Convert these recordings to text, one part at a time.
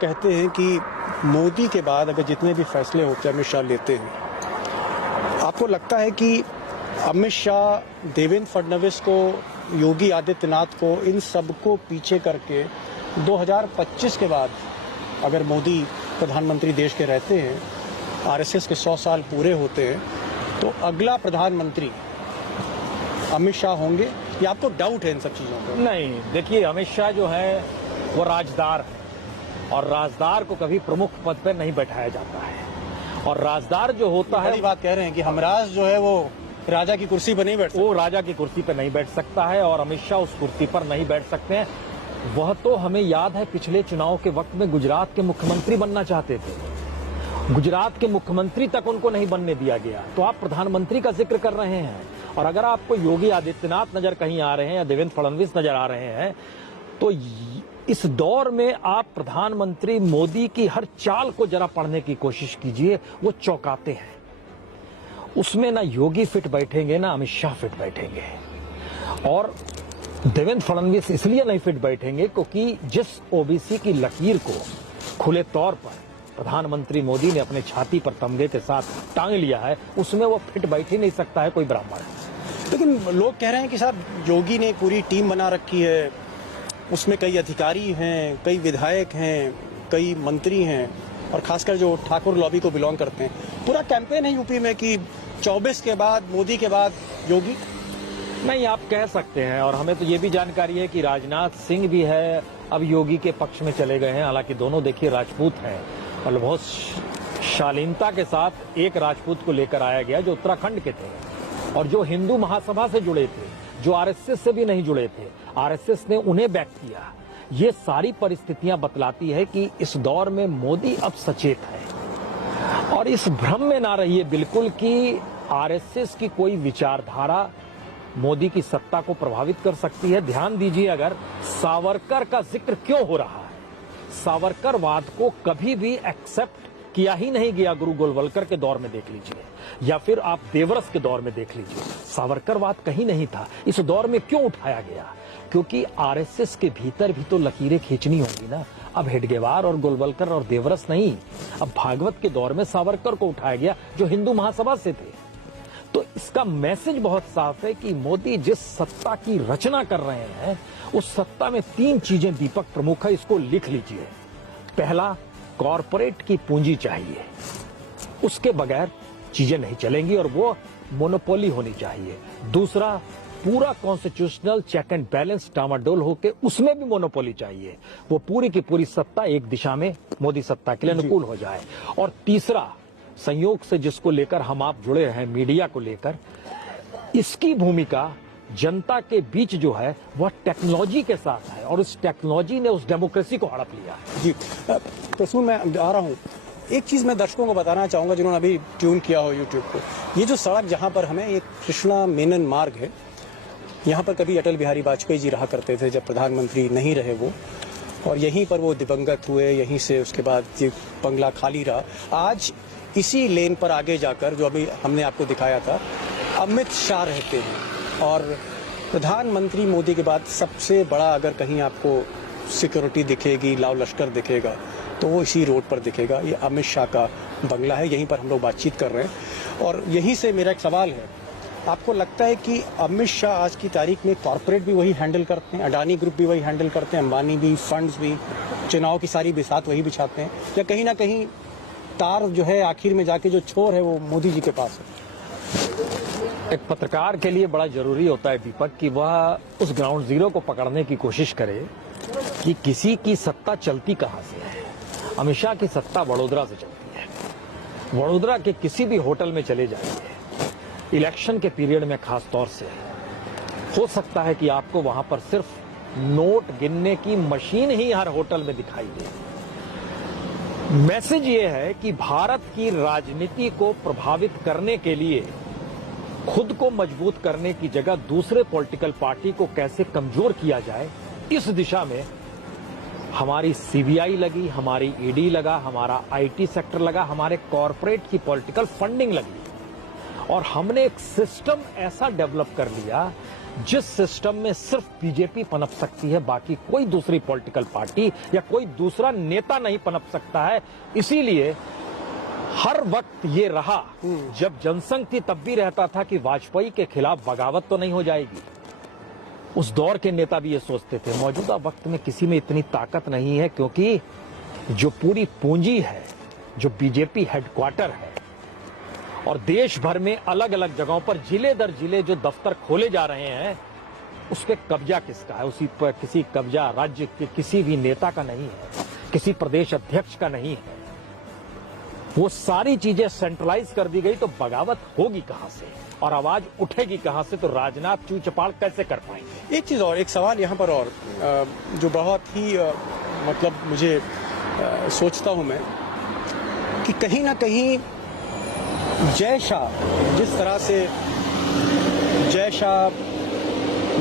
कहते हैं कि मोदी के बाद अगर जितने भी फैसले होते हैं अमित शाह लेते हैं, आपको लगता है कि अमित शाह देवेंद्र फडणवीस को, योगी आदित्यनाथ को, इन सबको पीछे करके 2025 के बाद अगर मोदी प्रधानमंत्री देश के रहते हैं, आरएसएस के 100 साल पूरे होते हैं, तो अगला प्रधानमंत्री अमित शाह होंगे या आपको डाउट है इन सब चीजों पर? नहीं, देखिए अमित शाह जो है वो राजदार है और राजदार को कभी प्रमुख पद पर नहीं बैठाया जाता है। और राजदार जो होता है, बड़ी बात कह रहे हैं कि हमराज जो है वो राजा की कुर्सी पर नहीं बैठ सकता। वो राजा की कुर्सी पर नहीं बैठ सकता है और अमित शाह उस कुर्सी पर नहीं बैठ सकते हैं। वह तो हमें याद है पिछले चुनाव के वक्त में गुजरात के मुख्यमंत्री बनना चाहते थे, गुजरात के मुख्यमंत्री तक उनको नहीं बनने दिया गया। तो आप प्रधानमंत्री का जिक्र कर रहे हैं और अगर आपको योगी आदित्यनाथ नजर कहीं आ रहे हैं या देवेंद्र फडणवीस नजर आ रहे हैं, तो इस दौर में आप प्रधानमंत्री मोदी की हर चाल को जरा पढ़ने की कोशिश कीजिए। वो चौंकाते हैं, उसमें ना योगी फिट बैठेंगे ना अमित शाह फिट बैठेंगे। और देवेंद्र फडणवीस इसलिए नहीं फिट बैठेंगे क्योंकि जिस ओबीसी की लकीर को खुले तौर पर प्रधानमंत्री मोदी ने अपने छाती पर तमगे के साथ टांग लिया है, उसमें वो फिट बैठ ही नहीं सकता है कोई ब्राह्मण। लेकिन लोग कह रहे हैं कि साहब योगी ने पूरी टीम बना रखी है, उसमें कई अधिकारी हैं, कई विधायक हैं, कई मंत्री हैं और खासकर जो ठाकुर लॉबी को बिलोंग करते हैं। पूरा कैंपेन है यूपी में कि 24 के बाद, मोदी के बाद योगी। नहीं, आप कह सकते हैं। और हमें तो ये भी जानकारी है कि राजनाथ सिंह भी है अब योगी के पक्ष में चले गए हैं। हालांकि दोनों देखिए राजपूत हैं और बहुत शालीनता के साथ एक राजपूत को लेकर आया गया जो उत्तराखंड के थे और जो हिंदू महासभा से जुड़े थे, जो आरएसएस से भी नहीं जुड़े थे। आरएसएस ने उन्हें बैक किया। ये सारी परिस्थितियां बतलाती है कि इस दौर में मोदी अब सचेत है और इस भ्रम में ना रहिए बिल्कुल कि आरएसएस की कोई विचारधारा मोदी की सत्ता को प्रभावित कर सकती है। ध्यान दीजिए, अगर सावरकर का जिक्र क्यों हो रहा है, सावरकरवाद को कभी भी एक्सेप्ट किया ही नहीं गया। गुरु गोलवलकर के दौर में देख लीजिए या फिर आप देवरस के दौर में देख लीजिए, सावरकरवाद कहीं नहीं था। इस दौर में क्यों उठाया गया? क्योंकि आरएसएस के भीतर भी तो लकीरें खींचनी होंगी ना। अब हेडगेवार और गोलवलकर और देवरस नहीं, अब भागवत के दौर में सावरकर को उठाया गया जो हिंदू महासभा से थे। तो इसका मैसेज बहुत साफ है कि मोदी जिस सत्ता की रचना कर रहे हैं उस सत्ता में 3 चीजें दीपक प्रमुख है, इसको लिख लीजिए। पहला, कॉरपोरेट की पूंजी चाहिए, उसके बगैर चीजें नहीं चलेंगी और वो मोनोपोली होनी चाहिए। दूसरा, पूरा कॉन्स्टिट्यूशनल चेक एंड बैलेंस डामाडोल होके उसमें भी मोनोपोली चाहिए, वो पूरी की पूरी सत्ता एक दिशा में मोदी सत्ता के लिए अनुकूल हो जाए। और तीसरा, संयोग से जिसको लेकर हम आप जुड़े हैं, मीडिया को लेकर, इसकी भूमिका जनता के बीच जो है वह टेक्नोलॉजी के साथ है और उस टेक्नोलॉजी ने उस डेमोक्रेसी को हड़प लिया। जी प्रसून, मैं आ रहा हूँ। एक चीज मैं दर्शकों को बताना चाहूंगा जिन्होंने अभी ट्यून किया हो यूट्यूब को, ये जो सड़क जहाँ पर हमें, एक कृष्णा मेनन मार्ग है, यहाँ पर कभी अटल बिहारी वाजपेयी जी रहा करते थे जब प्रधानमंत्री नहीं रहे वो, और यहीं पर वो दिवंगत हुए। यहीं से उसके बाद ये बंगला खाली रहा। आज इसी लेन पर आगे जाकर जो अभी हमने आपको दिखाया था, अमित शाह रहते हैं और प्रधानमंत्री मोदी के बाद सबसे बड़ा अगर कहीं आपको सिक्योरिटी दिखेगी, लाव लश्कर दिखेगा, तो वो इसी रोड पर दिखेगा। ये अमित शाह का बंगला है, यहीं पर हम लोग बातचीत कर रहे हैं। और यहीं से मेरा एक सवाल है, आपको लगता है कि अमित शाह आज की तारीख में कॉर्पोरेट भी वही हैंडल करते हैं, अडानी ग्रुप भी वही हैंडल करते हैं, अंबानी भी, फंड्स भी, चुनाव की सारी बिसात वही बिछाते हैं, या कहीं ना कहीं तार जो है आखिर में जाके जो छोर है वो मोदी जी के पास है? एक पत्रकार के लिए बड़ा जरूरी होता है दीपक कि वह उस ग्राउंड जीरो को पकड़ने की कोशिश करे कि किसी की सत्ता चलती कहां से है। अमित शाह की सत्ता वडोदरा से चलती है। वडोदरा के किसी भी होटल में चले जाइए इलेक्शन के पीरियड में, खास तौर से हो सकता है कि आपको वहां पर सिर्फ नोट गिनने की मशीन ही हर होटल में दिखाई दे। मैसेज ये है कि भारत की राजनीति को प्रभावित करने के लिए खुद को मजबूत करने की जगह दूसरे पॉलिटिकल पार्टी को कैसे कमजोर किया जाए, इस दिशा में हमारी सीबीआई लगी, हमारी ईडी लगा, हमारा आईटी सेक्टर लगा, हमारे कॉरपोरेट की पॉलिटिकल फंडिंग लगी और हमने एक सिस्टम ऐसा डेवलप कर लिया जिस सिस्टम में सिर्फ बीजेपी पनप सकती है, बाकी कोई दूसरी पॉलिटिकल पार्टी या कोई दूसरा नेता नहीं पनप सकता है। इसीलिए हर वक्त ये रहा, जब जनसंघ थी तब भी रहता था कि वाजपेयी के खिलाफ बगावत तो नहीं हो जाएगी। उस दौर के नेता भी ये सोचते थे। मौजूदा वक्त में किसी में इतनी ताकत नहीं है, क्योंकि जो पूरी पूंजी है, जो बीजेपी हेडक्वार्टर है और देश भर में अलग अलग जगहों पर जिले दर जिले जो दफ्तर खोले जा रहे हैं, उस पर कब्जा किसका है? उसी पर किसी कब्जा राज्य के किसी भी नेता का नहीं है, किसी प्रदेश अध्यक्ष का नहीं है। वो सारी चीजें सेंट्रलाइज कर दी गई, तो बगावत होगी कहां से और आवाज उठेगी कहां से? तो राजनाथ चूचपाड़ कैसे कर पाएंगे? एक चीज और, एक सवाल यहाँ पर और जो बहुत ही मतलब मुझे सोचता हूं मैं कि कहीं ना कहीं जय शाह, जिस तरह से जय शाह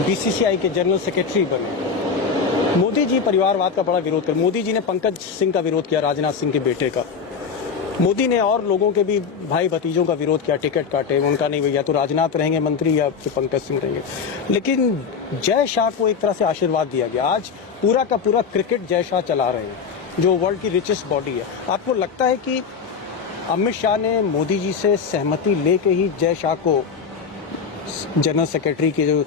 बीसीसीआई के जनरल सेक्रेटरी बने, मोदी जी परिवारवाद का बड़ा विरोध कर, मोदी जी ने पंकज सिंह का विरोध किया, राजनाथ सिंह के बेटे का। मोदी ने और लोगों के भी भाई भतीजों का विरोध किया, टिकट काटे, उनका नहीं, भैया तो राजनाथ रहेंगे मंत्री या फिर पंकज सिंह रहेंगे। लेकिन जय शाह को एक तरह से आशीर्वाद दिया गया। आज पूरा का पूरा क्रिकेट जय शाह चला रहे हैं, जो वर्ल्ड की रिचेस्ट बॉडी है। आपको लगता है कि अमित शाह ने मोदी जी से सहमति लेके ही जय शाह को जनरल सेक्रेटरी की जो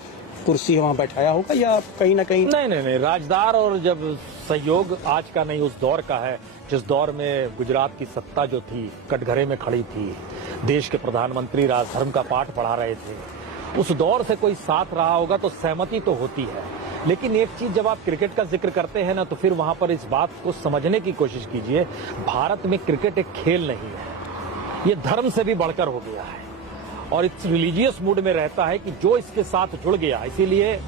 कुर्सी है वहां बैठाया होगा, या कहीं ना कहीं? नहीं, राजदार और जब सहयोग आज का नहीं, उस दौर का है जिस दौर में गुजरात की सत्ता जो थी कटघरे में खड़ी थी, देश के प्रधानमंत्री राजधर्म का पाठ पढ़ा रहे थे, उस दौर से कोई साथ रहा होगा तो सहमति तो होती है। लेकिन एक चीज, जब आप क्रिकेट का जिक्र करते हैं ना, तो फिर वहां पर इस बात को समझने की कोशिश कीजिए, भारत में क्रिकेट एक खेल नहीं है, ये धर्म से भी बढ़कर हो गया है और इस रिलीजियस मूड में रहता है कि जो इसके साथ जुड़ गया। इसीलिए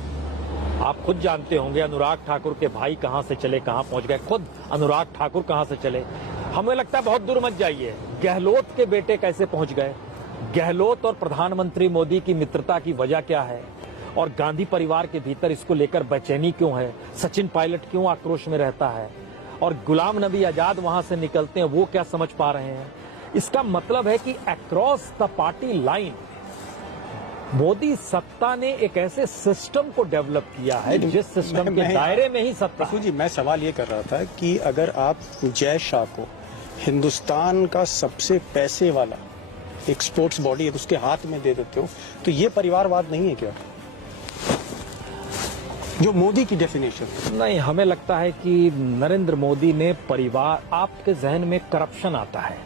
आप खुद जानते होंगे अनुराग ठाकुर के भाई कहां से चले कहां पहुंच गए, खुद अनुराग ठाकुर कहां से चले। हमें लगता है बहुत दूर मत जाइए, गहलोत के बेटे कैसे पहुंच गए। गहलोत और प्रधानमंत्री मोदी की मित्रता की वजह क्या है और गांधी परिवार के भीतर इसको लेकर बेचैनी क्यों है, सचिन पायलट क्यों आक्रोश में रहता है और गुलाम नबी आजाद वहां से निकलते हैं, वो क्या समझ पा रहे हैं। इसका मतलब है कि across the party line Modi सत्ता ने एक ऐसे सिस्टम को डेवलप किया है जिस सिस्टम के दायरे में ही सत्ता। जी, मैं सवाल ये कर रहा था कि अगर आप जय शाह को हिंदुस्तान का सबसे पैसे वाला एक स्पोर्ट्स बॉडी है उसके हाथ में दे देते हो, तो ये परिवारवाद नहीं है क्या, जो मोदी की डेफिनेशन? नहीं, हमें लगता है कि नरेंद्र मोदी ने परिवार, आपके जहन में करप्शन आता है,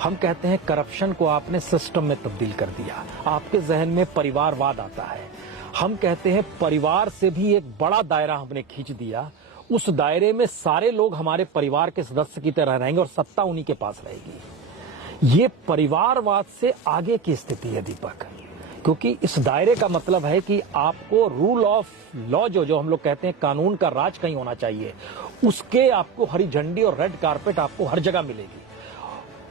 हम कहते हैं करप्शन को आपने सिस्टम में तब्दील कर दिया, आपके जहन में परिवारवाद आता है। हम कहते हैं परिवार से भी एक बड़ा दायरा हमने खींच दिया, उस दायरे में सारे लोग हमारे परिवार के सदस्य की तरह रहेंगे और सत्ता उन्हीं के पास रहेगी। ये परिवारवाद से आगे की स्थिति है दीपक, क्योंकि इस दायरे का मतलब है कि आपको रूल ऑफ लॉ जो हम लोग कहते हैं कानून का राज कहीं होना चाहिए, उसके आपको हरी झंडी और रेड कारपेट आपको हर जगह मिलेगी।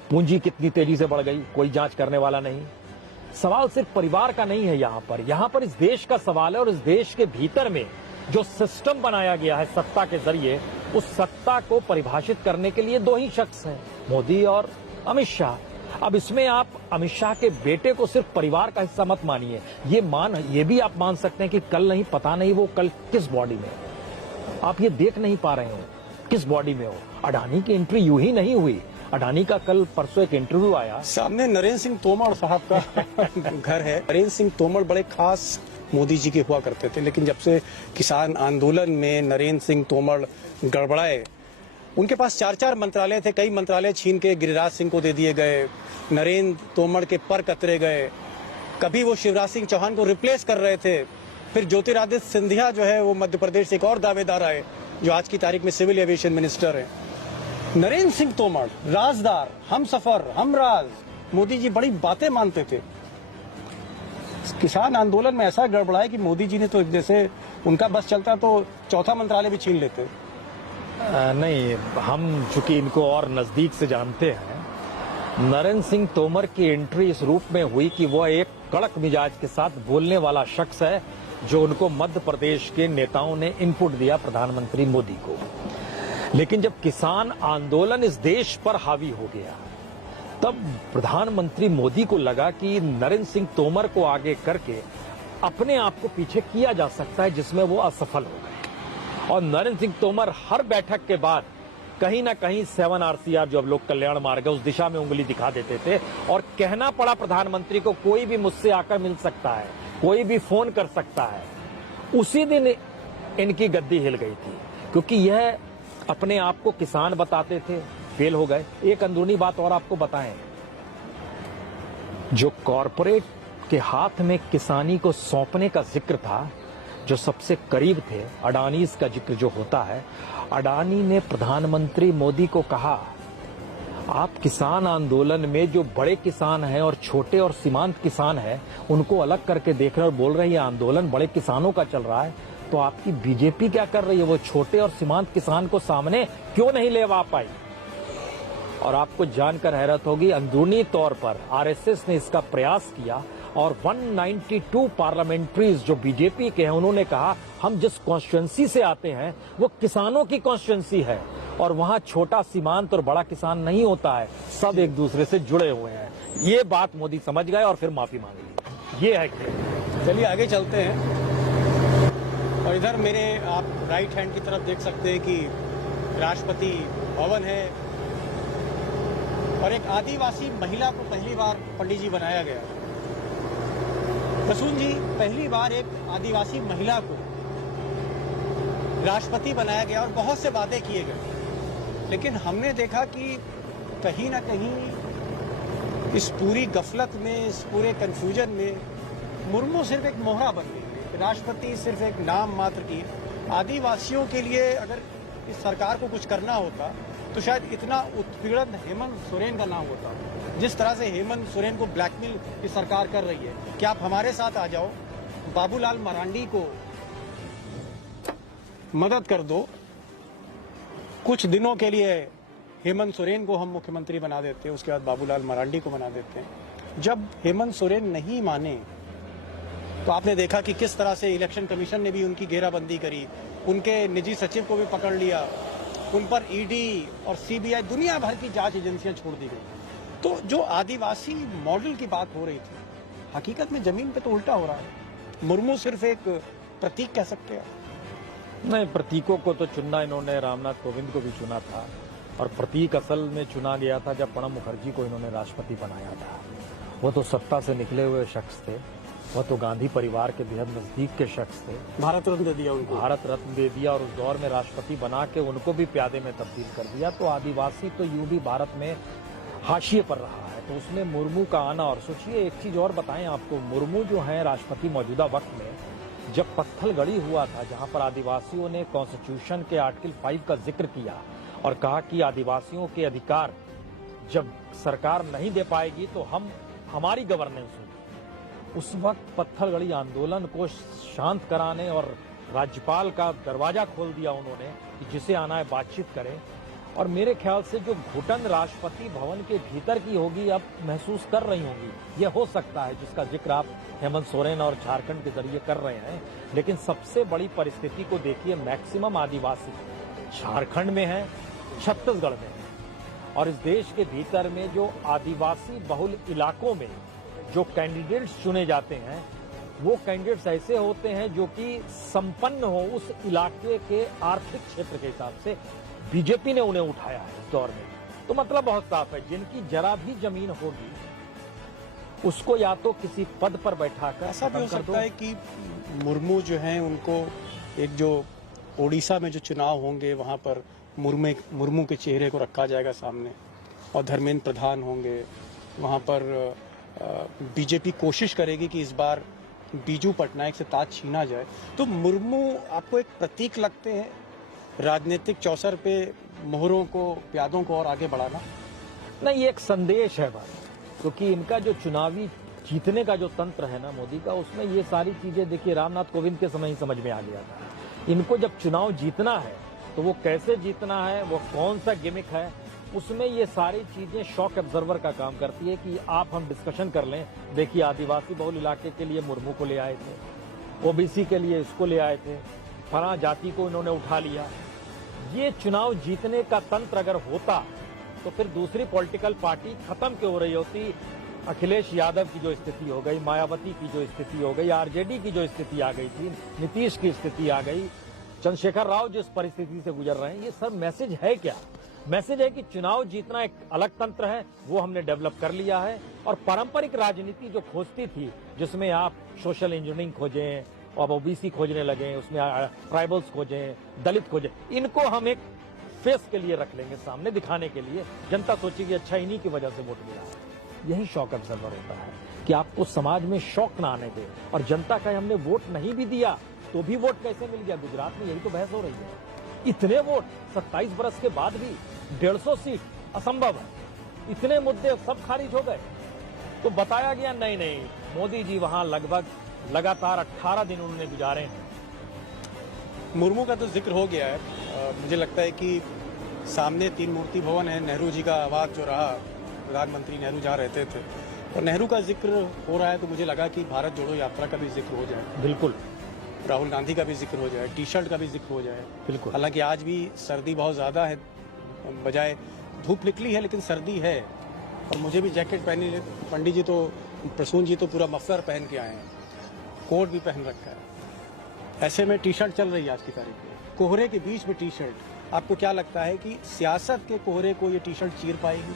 पूंजी कितनी तेजी से बढ़ गई, कोई जांच करने वाला नहीं। सवाल सिर्फ परिवार का नहीं है, यहाँ पर इस देश का सवाल है और इस देश के भीतर में जो सिस्टम बनाया गया है सत्ता के जरिए, उस सत्ता को परिभाषित करने के लिए दो ही शख्स हैं, मोदी और अमित शाह। अब इसमें आप अमित शाह के बेटे को सिर्फ परिवार का हिस्सा मत मानिए, ये भी आप मान सकते हैं कि कल नहीं, पता नहीं वो कल किस बॉडी में, आप ये देख नहीं पा रहे हो किस बॉडी में हो। अडानी की एंट्री यूं ही नहीं हुई, अडानी का कल परसों एक इंटरव्यू आया, सामने नरेंद्र सिंह तोमर साहब का घर है। नरेंद्र सिंह तोमर बड़े खास मोदी जी के हुआ करते थे, लेकिन जब से किसान आंदोलन में नरेंद्र सिंह तोमर गड़बड़ाए, उनके पास 4-4 मंत्रालय थे, कई मंत्रालय छीन के गिरिराज सिंह को दे दिए गए, नरेंद्र तोमर के पर कतरे गए, कभी वो शिवराज सिंह चौहान को रिप्लेस कर रहे थे, फिर ज्योतिरादित्य सिंधिया जो है वो मध्य प्रदेश से एक और दावेदार आए जो आज की तारीख में सिविल एविएशन मिनिस्टर है। नरेंद्र सिंह तोमर राजदार, हमसफर, हमराज, मोदी जी बड़ी बातें मानते थे। किसान आंदोलन में ऐसा गड़बड़ा है कि मोदी जी ने तो जैसे उनका बस चलता तो चौथा मंत्रालय भी छीन लेते। नहीं, हम चूंकि इनको और नजदीक से जानते हैं, नरेंद्र सिंह तोमर की एंट्री इस रूप में हुई कि वो एक कड़क मिजाज के साथ बोलने वाला शख्स है जो उनको मध्य प्रदेश के नेताओं ने इनपुट दिया प्रधानमंत्री मोदी को। लेकिन जब किसान आंदोलन इस देश पर हावी हो गया, तब प्रधानमंत्री मोदी को लगा कि नरेंद्र सिंह तोमर को आगे करके अपने आप को पीछे किया जा सकता है जिसमें वो असफल हो गए। और नरेंद्र सिंह तोमर हर बैठक के बाद कहीं ना कहीं 7 RCR जो अब लोक कल्याण मार्ग है उस दिशा में उंगली दिखा देते थे और कहना पड़ा प्रधानमंत्री को कोई भी मुझसे आकर मिल सकता है, कोई भी फोन कर सकता है। उसी दिन इनकी गद्दी हिल गई थी क्योंकि यह अपने आप को किसान बताते थे, फेल हो गए। एक अंदरूनी बात और आपको बताएं, जो कॉरपोरेट के हाथ में किसानी को सौंपने का जिक्र था, जो सबसे करीब थे, अडानीज का जिक्र जो होता है, अडानी ने प्रधानमंत्री मोदी को कहा आप किसान आंदोलन में जो बड़े किसान हैं और छोटे और सीमांत किसान हैं उनको अलग करके देख रहे और बोल रहे हैं ये आंदोलन बड़े किसानों का चल रहा है, तो आपकी बीजेपी क्या कर रही है, वो छोटे और सीमांत किसान को सामने क्यों नहीं ले आ पाई। और आपको जानकर हैरत होगी, अंदरूनी तौर पर आरएसएस ने इसका प्रयास किया और 192 पार्लियामेंट्रीज जो बीजेपी के हैं उन्होंने कहा हम जिस कॉन्स्टिट्यूंसी से आते हैं वो किसानों की कॉन्स्टिट्यूंसी है और वहां छोटा सीमांत और बड़ा किसान नहीं होता है, सब एक दूसरे से जुड़े हुए हैं। ये बात मोदी समझ गए और फिर माफी मांग ली। ये है कि चलिए आगे चलते हैं। और इधर मेरे आप राइट हैंड की तरफ देख सकते हैं कि राष्ट्रपति भवन है और एक आदिवासी महिला को पहली बार पंडित जी बनाया गया। प्रसून जी, पहली बार एक आदिवासी महिला को राष्ट्रपति बनाया गया और बहुत से वादे किए गए, लेकिन हमने देखा कि कहीं ना कहीं इस पूरी गफलत में, इस पूरे कंफ्यूजन में मुर्मू सिर्फ एक मोहरा बन गई। राष्ट्रपति सिर्फ एक नाम मात्र की। आदिवासियों के लिए अगर इस सरकार को कुछ करना होता तो शायद इतना उत्पीड़न हेमंत सोरेन का नाम होता। जिस तरह से हेमंत सोरेन को ब्लैकमेल की सरकार कर रही है, क्या आप हमारे साथ आ जाओ, बाबूलाल मरांडी को मदद कर दो, कुछ दिनों के लिए हेमंत सोरेन को हम मुख्यमंत्री बना देते हैं, उसके बाद बाबूलाल मरांडी को बना देते हैं। जब हेमंत सोरेन नहीं माने तो आपने देखा कि किस तरह से इलेक्शन कमीशन ने भी उनकी घेराबंदी करी, उनके निजी सचिव को भी पकड़ लिया, उन पर ईडी और सीबीआई दुनिया भर की जांच एजेंसियां छोड़ दी गई। तो जो आदिवासी मॉडल की बात हो रही थी, हकीकत में जमीन पे तो उल्टा हो रहा है। मुर्मू सिर्फ एक प्रतीक कह सकते हैं। नहीं, प्रतीकों को तो चुनना इन्होंने रामनाथ कोविंद को भी चुना था और प्रतीक असल में चुना गया था जब प्रणब मुखर्जी को इन्होंने राष्ट्रपति बनाया था। वो तो सत्ता से निकले हुए शख्स थे, वह तो गांधी परिवार के बेहद नजदीक के शख्स थे। भारत रत्न दे दिया उनको, भारत रत्न दे दिया और उस दौर में राष्ट्रपति बना के उनको भी प्यादे में तब्दील कर दिया। तो आदिवासी तो यूं भी भारत में हाशिए पर रहा है, तो उसमें मुर्मू का आना। और सोचिए एक चीज और बताएं आपको, मुर्मू जो है राष्ट्रपति मौजूदा वक्त में, जब पत्थलगड़ी हुआ था जहां पर आदिवासियों ने कॉन्स्टिट्यूशन के आर्टिकल 5 का जिक्र किया और कहा कि आदिवासियों के अधिकार जब सरकार नहीं दे पाएगी तो हम हमारी गवर्नेंस होगी, उस वक्त पत्थलगड़ी आंदोलन को शांत कराने और राज्यपाल का दरवाजा खोल दिया उन्होंने कि जिसे आना है बातचीत करें। और मेरे ख्याल से जो घुटन राष्ट्रपति भवन के भीतर की होगी अब महसूस कर रही होंगी, ये हो सकता है जिसका जिक्र आप हेमंत सोरेन और झारखंड के जरिए कर रहे हैं। लेकिन सबसे बड़ी परिस्थिति को देखिए, मैक्सिमम आदिवासी झारखंड में है, छत्तीसगढ़ में है, और इस देश के भीतर में जो आदिवासी बहुल इलाकों में जो कैंडिडेट्स चुने जाते हैं वो कैंडिडेट्स ऐसे होते हैं जो कि संपन्न हो उस इलाके के आर्थिक क्षेत्र के हिसाब से। बीजेपी ने उन्हें उठाया है इस दौर में, तो मतलब बहुत साफ है, जिनकी जरा भी जमीन होगी उसको या तो किसी पद पर बैठाकर ऐसा भी हो सकता है कि मुर्मू जो हैं उनको एक जो ओडिशा में जो चुनाव होंगे वहां पर मुर्मू के चेहरे को रखा जाएगा सामने और धर्मेंद्र प्रधान होंगे वहां पर। बीजेपी कोशिश करेगी कि इस बार बीजू पटनायक से ताज छीना जाए। तो मुर्मू आपको एक प्रतीक लगते हैं राजनीतिक चौसर पे मोहरों को, प्यादों को और आगे बढ़ाना? नहीं, ये एक संदेश है बस, क्योंकि इनका जो चुनावी जीतने का जो तंत्र है ना मोदी का, उसमें ये सारी चीजें देखिए रामनाथ कोविंद के समय ही समझ में आ गया था। इनको जब चुनाव जीतना है तो वो कैसे जीतना है, वो कौन सा गिमिक है, उसमें ये सारी चीजें शॉक ऑब्जर्वर का काम करती है कि आप हम डिस्कशन कर लें। देखिए आदिवासी बहुल इलाके के लिए मुर्मू को ले आए थे, ओबीसी के लिए इसको ले आए थे, फला जाति को इन्होंने उठा लिया। ये चुनाव जीतने का तंत्र अगर होता तो फिर दूसरी पॉलिटिकल पार्टी खत्म क्यों हो रही होती, अखिलेश यादव की जो स्थिति हो गई, मायावती की जो स्थिति हो गई, आरजेडी की जो स्थिति आ गई थी, नीतीश की स्थिति आ गई, चंद्रशेखर राव जिस परिस्थिति से गुजर रहे हैं, ये सब मैसेज है क्या? मैसेज है कि चुनाव जीतना एक अलग तंत्र है, वो हमने डेवलप कर लिया है। और पारंपरिक राजनीति जो खोजती थी, जिसमें आप सोशल इंजीनियरिंग खोजें, अब ओबीसी खोजने लगे, उसमें ट्राइबल्स खोजें, दलित खोजें, इनको हम एक फेस के लिए रख लेंगे सामने दिखाने के लिए। जनता सोचेगी अच्छा इन्हीं की वजह से वोट मिला है। यही शॉक अब्जर्वर होता है कि आपको समाज में शौक ना आने दे। और जनता का हमने वोट नहीं भी दिया तो भी वोट कैसे मिल गया? गुजरात में यही तो बहस हो रही है। इतने वोट 27 बरस के बाद भी 150 सीट असंभव है। इतने मुद्दे सब खारिज हो गए। तो बताया गया नहीं नहीं, मोदी जी वहां लगभग लगातार 18 दिन उन्होंने गुजारे हैं। मुर्मू का तो जिक्र हो गया है। मुझे लगता है कि सामने 3 मूर्ति भवन है, नेहरू जी का आवास जो रहा, प्रधानमंत्री नेहरू जहाँ रहते थे, और नेहरू का जिक्र हो रहा है, तो मुझे लगा कि भारत जोड़ो यात्रा का भी जिक्र हो जाए, बिल्कुल राहुल गांधी का भी जिक्र हो जाए, टी शर्ट का भी जिक्र हो जाए। बिल्कुल। हालांकि आज भी सर्दी बहुत ज़्यादा है, बजाय धूप निकली है लेकिन सर्दी है, और मुझे भी जैकेट पहनी। पंडित जी तो, प्रसून जी तो पूरा मफलर पहन के आए हैं, कोट भी पहन रखा है। ऐसे में टी शर्ट चल रही है आज की तारीख में, कोहरे के बीच में टी शर्ट। आपको क्या लगता है कि सियासत के कोहरे को ये टी शर्ट चीर पाएगी?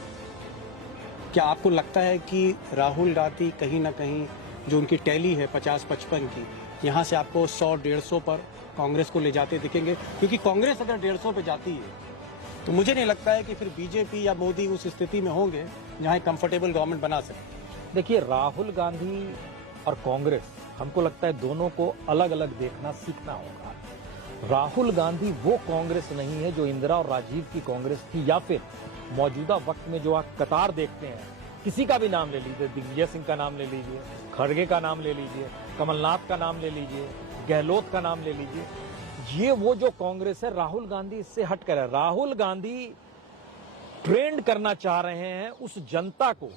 क्या आपको लगता है कि राहुल गांधी कहीं ना कहीं जो उनकी टैली है 50-55 की, यहाँ से आपको 100-150 पर कांग्रेस को ले जाते दिखेंगे? क्योंकि कांग्रेस अगर 150 पे जाती है तो मुझे नहीं लगता है कि फिर बीजेपी या मोदी उस स्थिति में होंगे जहाँ एक कंफर्टेबल गवर्नमेंट बना सके। देखिए, राहुल गांधी और कांग्रेस, हमको लगता है दोनों को अलग अलग देखना सीखना होगा। राहुल गांधी वो कांग्रेस नहीं है जो इंदिरा और राजीव की कांग्रेस थी, या फिर मौजूदा वक्त में जो आप कतार देखते हैं, किसी का भी नाम ले लीजिए, दिग्विजय सिंह का नाम ले लीजिए, खड़गे का नाम ले लीजिए, कमलनाथ का नाम ले लीजिए, गहलोत का नाम ले लीजिए, ये वो जो कांग्रेस है, राहुल गांधी इससे हटकर है। राहुल गांधी ट्रेंड करना चाह रहे हैं उस जनता को